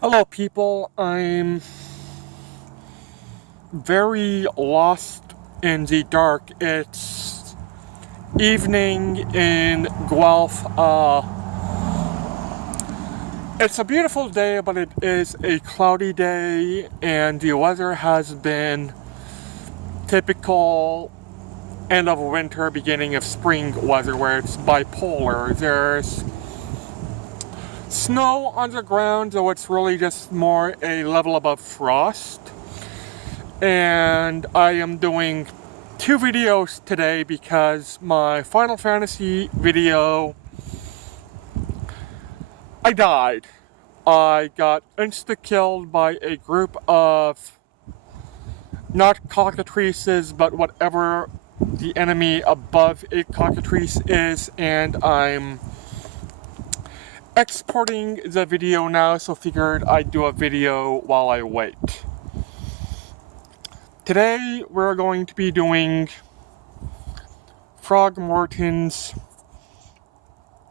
Hello, people. I'm very lost in the dark. It's evening in Guelph. It's a beautiful day, but it is a cloudy day, and the weather has been typical end of winter, beginning of spring weather, where it's bipolar. There's snow on the ground, though it's really just more a level above frost. And I am doing two videos today because my Final Fantasy video, I died. I got insta-killed by a group of not cockatrices, but whatever the enemy above a cockatrice is, and I'm exporting the video now, so figured I'd do a video while I wait. Today we're going to be doing Morton's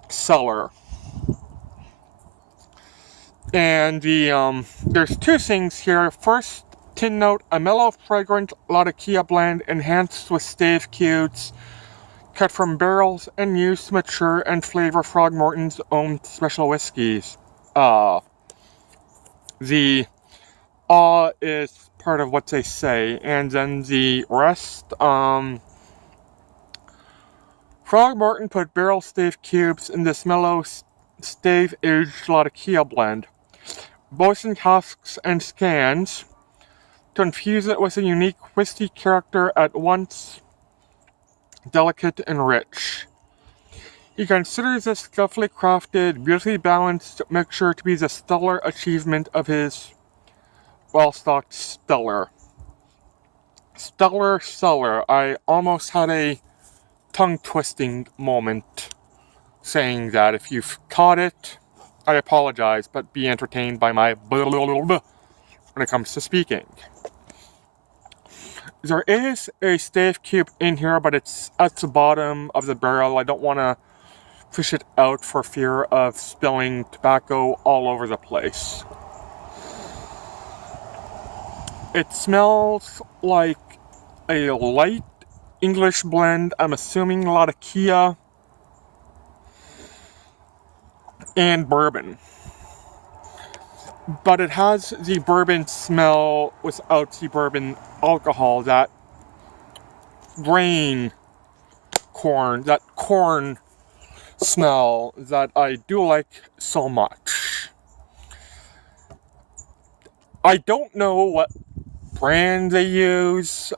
Cellar. And there's two things here. First, tin note, a mellow, fragrant Latakia blend enhanced with stave cubes, cut from barrels and used to mature and flavor Morton's own special whiskeys. The is part of what they say, and then the rest, Morton put barrel stave cubes in this mellow stave-aged Latakia blend, both in husks and scans, to infuse it with a unique whiskey character at once delicate and rich. He considers this skillfully crafted, beautifully balanced mixture to be the stellar achievement of his well-stocked cellar. Stellar cellar. I almost had a tongue-twisting moment saying that. If you've caught it, I apologize, but be entertained by my blah, blah, blah, blah when it comes to speaking. There is a stave cube in here, but it's at the bottom of the barrel. I don't want to fish it out for fear of spilling tobacco all over the place. It smells like a light English blend. I'm assuming Latakia and bourbon. But it has the bourbon smell without the bourbon alcohol, that corn smell that I do like so much. I don't know what brand they use.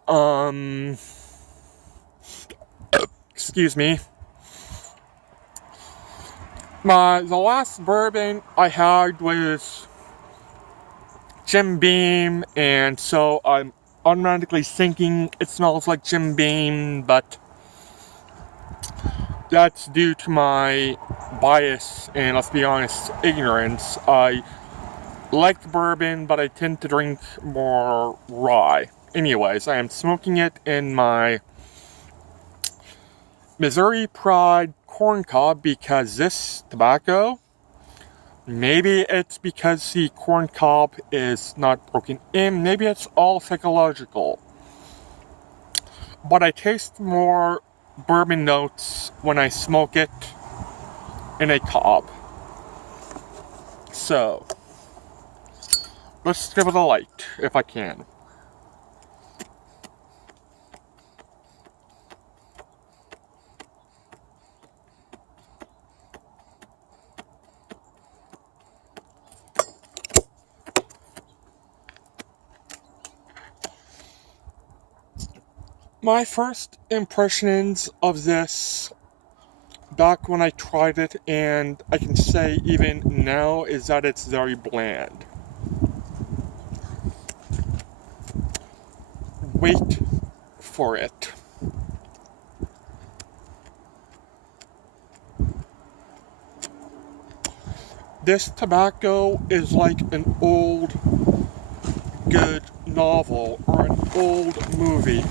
Excuse me. The last bourbon I had was Jim Beam, and so I'm automatically thinking it smells like Jim Beam, but that's due to my bias and, let's be honest, ignorance. I like bourbon, but I tend to drink more rye. Anyways, I am smoking it in my Missouri Pride corn cob because this tobacco, maybe it's because the corn cob is not broken in, maybe it's all psychological, but I taste more bourbon notes when I smoke it in a cob. So, let's give it a light, if I can. My first impressions of this back when I tried it, and I can say even now, is that it's very bland. Wait for it. This tobacco is like an old good novel or an old movie.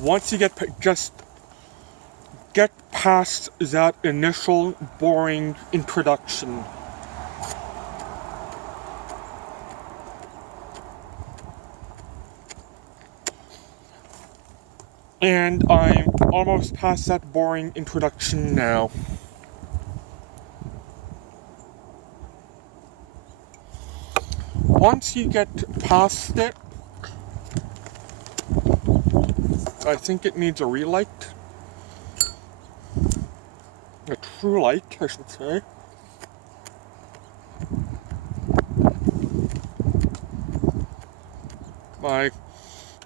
Once you just get past that initial boring introduction, And I'm almost past that boring introduction now. Once you get past it, I think it needs a relight. A true light, I should say.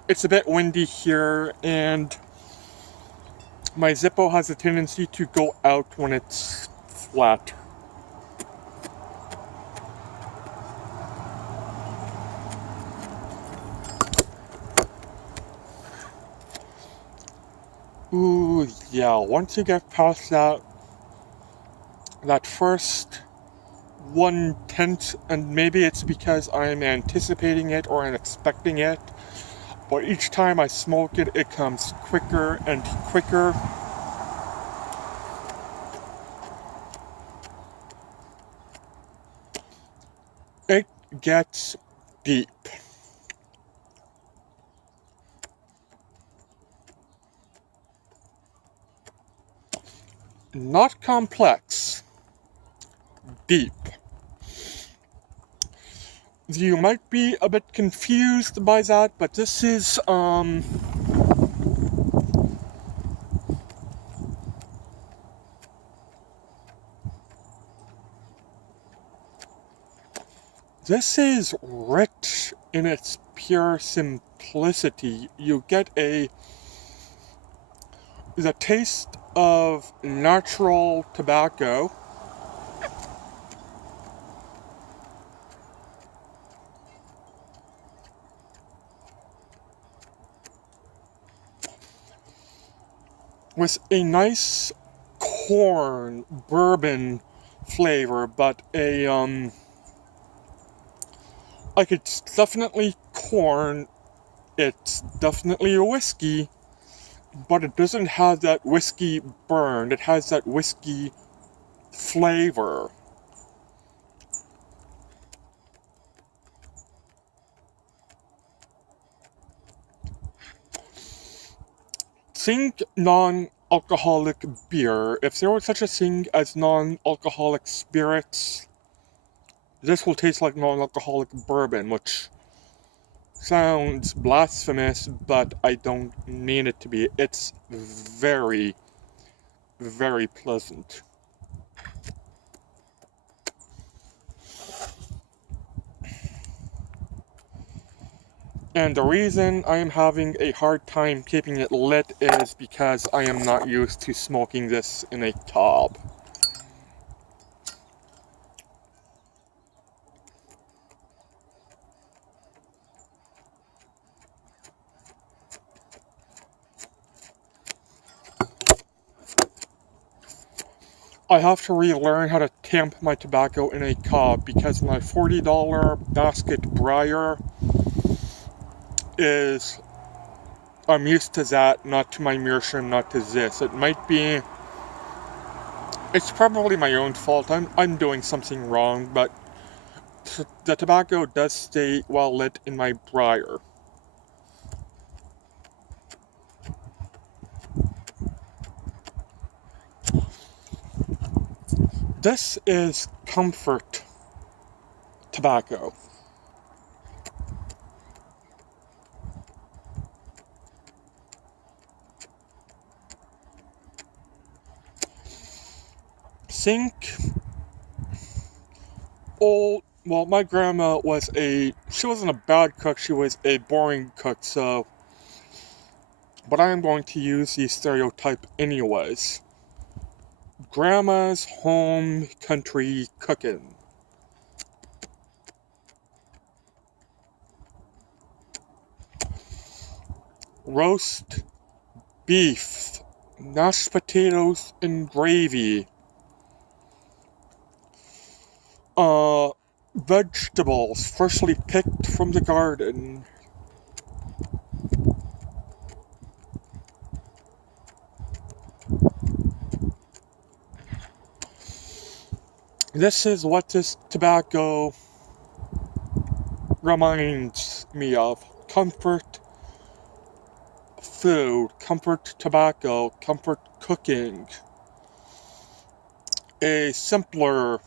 It's a bit windy here, and my Zippo has a tendency to go out when it's flat. Ooh, yeah, once you get past that first 1/10, and maybe it's because I'm anticipating it or I'm expecting it, but each time I smoke it, it comes quicker and quicker. It gets deep. Not complex, deep. You might be a bit confused by that, but this is, this is rich in its pure simplicity. You get the taste of natural tobacco, with a nice corn bourbon flavor, but like it's definitely corn, it's definitely a whiskey, but it doesn't have that whiskey burn, it has that whiskey flavor. Think non-alcoholic beer. If there was such a thing as non-alcoholic spirits, this will taste like non-alcoholic bourbon, which sounds blasphemous, but I don't mean it to be. It's very, very pleasant. And the reason I am having a hard time keeping it lit is because I am not used to smoking this in a cob. I have to relearn how to tamp my tobacco in a cob because my $40 basket briar is, I'm used to that, not to my meerschaum, not to this. It's probably my own fault. I'm doing something wrong, but the tobacco does stay well lit in my briar. This is comfort tobacco. Think well, my grandma she wasn't a bad cook, she was a boring cook, so, but I am going to use the stereotype anyways. Grandma's home country cooking. Roast beef, mashed potatoes and gravy. Vegetables freshly picked from the garden. This is what this tobacco reminds me of. Comfort, food, comfort tobacco, comfort cooking, a simpler,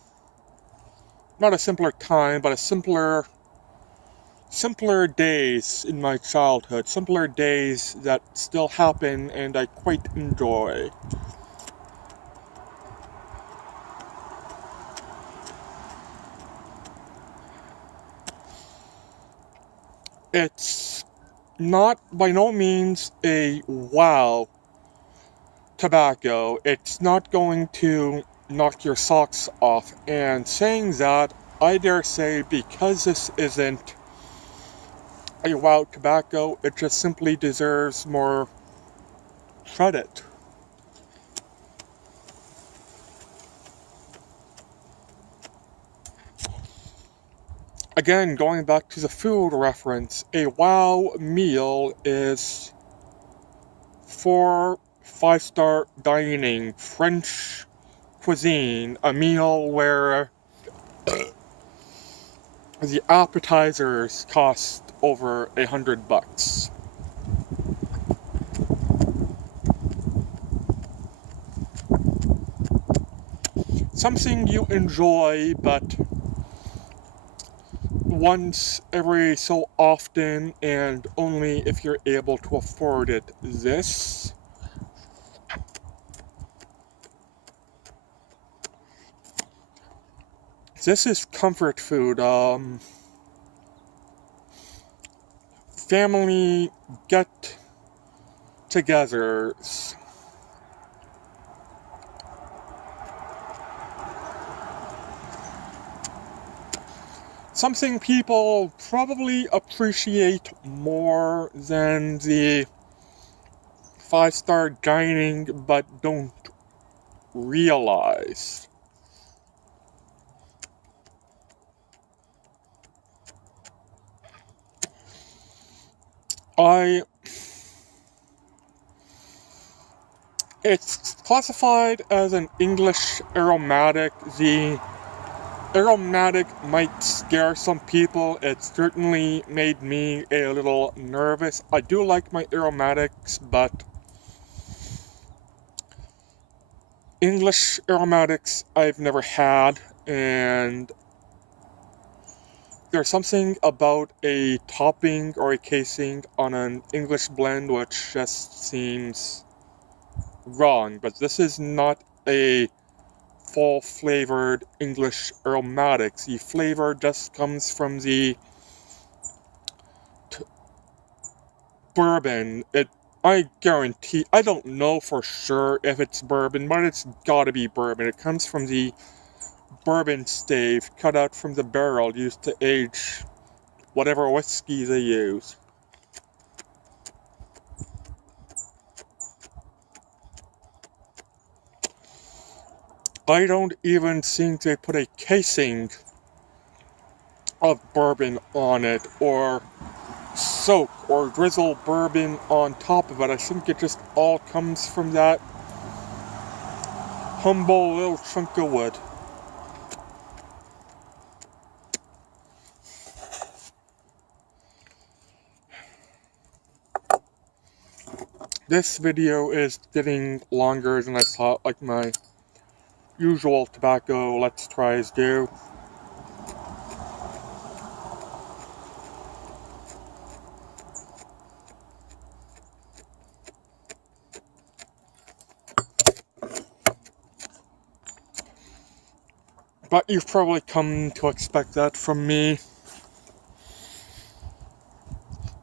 not a simpler time, but a simpler days in my childhood, simpler days that still happen and I quite enjoy. It's not by no means a wow tobacco. It's not going to knock your socks off. And saying that, I dare say because this isn't a wow tobacco, it just simply deserves more credit. Again, going back to the food reference, a wow meal is for 5-star dining, French cuisine, a meal where the appetizers cost over $100. Something you enjoy, but once every so often, and only if you're able to afford it. This is comfort food. Family get-togethers. Something people probably appreciate more than the 5-star dining, but don't realize. It's classified as an English aromatic. The aromatic might scare some people. It certainly made me a little nervous. I do like my aromatics, but English aromatics I've never had, and there's something about a topping or a casing on an English blend which just seems wrong. But this is not a full flavored English aromatics. The flavor just comes from the bourbon. I guarantee, I don't know for sure if it's bourbon, but it's gotta be bourbon. It comes from the bourbon stave cut out from the barrel used to age whatever whiskey they use. I don't even think they put a casing of bourbon on it, or soak or drizzle bourbon on top of it. I think it just all comes from that humble little chunk of wood. This video is getting longer than I thought, like my usual tobacco let's tries do. But you've probably come to expect that from me.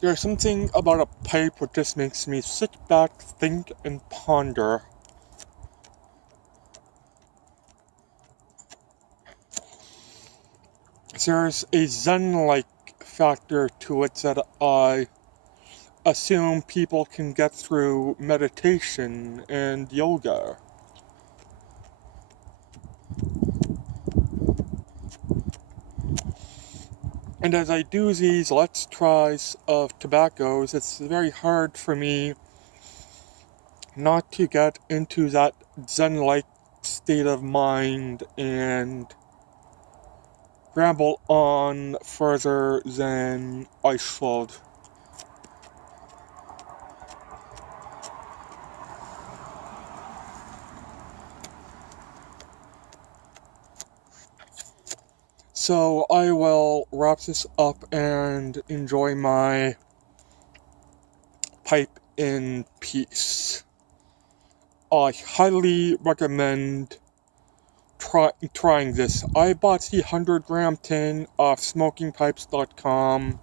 There's something about a pipe which just makes me sit back, think, and ponder. There's a zen-like factor to it that I assume people can get through meditation and yoga. And as I do these let's tries of tobaccos, it's very hard for me not to get into that zen-like state of mind and ramble on further than I should. So I will wrap this up and enjoy my pipe in peace. I highly recommend trying this. I bought the 100-gram tin off smokingpipes.com.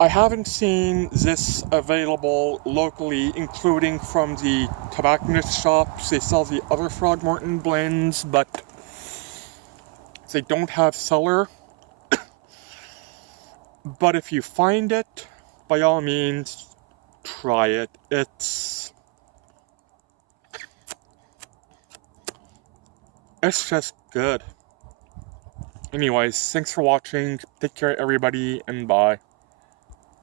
I haven't seen this available locally, including from the tobacconist shops. They sell the other Morton blends, but they don't have Cellar. But if you find it, by all means, try it. It's just good. Anyways, thanks for watching. Take care, everybody, and bye.